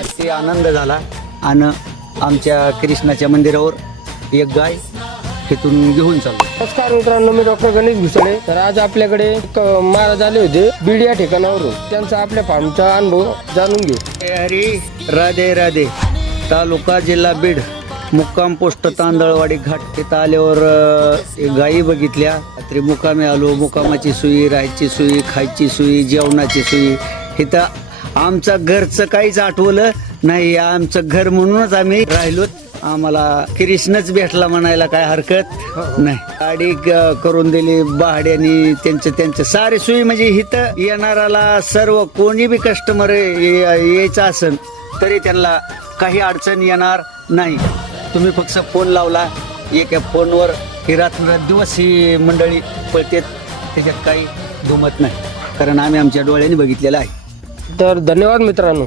अति आनंद झाला आणि आमच्या कृष्णाच्या मंदिरावर एक गाय तिथून घेऊन चाललो. नमस्कार मित्रांनो, मी डॉक्टर गणेश भुसळे. तर आज आपल्याकडे एक महाराज आले होते बीड या ठिकाणावरून. त्यांचा आपल्या फार्मचा अनुभव जाणून घेऊ. हरी राधे राधे. तालुका जिल्हा बीड, मुक्काम पोस्ट तांदळवाडी घाट. तिथं आल्यावर गायी बघितल्या. रात्री मुक्कामी आलो. मुक्कामाची सोयी, राहायची सोयी, खायची सोयी, जेवणाची सोयी. इथं आमचं घरचं काहीच आठवलं नाही. आमचं घर म्हणूनच आम्ही राहिलो. आम्हाला कृष्णच भेटला म्हणायला काय हरकत नाही. गाडी करून दिली भाड्यानी. त्यांचं सारे सोयी म्हणजे इथं येणाराला सर्व कोणी बी कस्टमर यायचं असेल तरी त्यांना काही अडचण येणार नाही. तुम्ही फक्त फोन लावला, एका फोनवर ही रात्र दिवस ही मंडळी पळतेत. त्याच्यात काही दुमत नाही, कारण आम्ही आमच्या डोळ्यांनी बघितलेलं आहे. तर धन्यवाद मित्रांनो.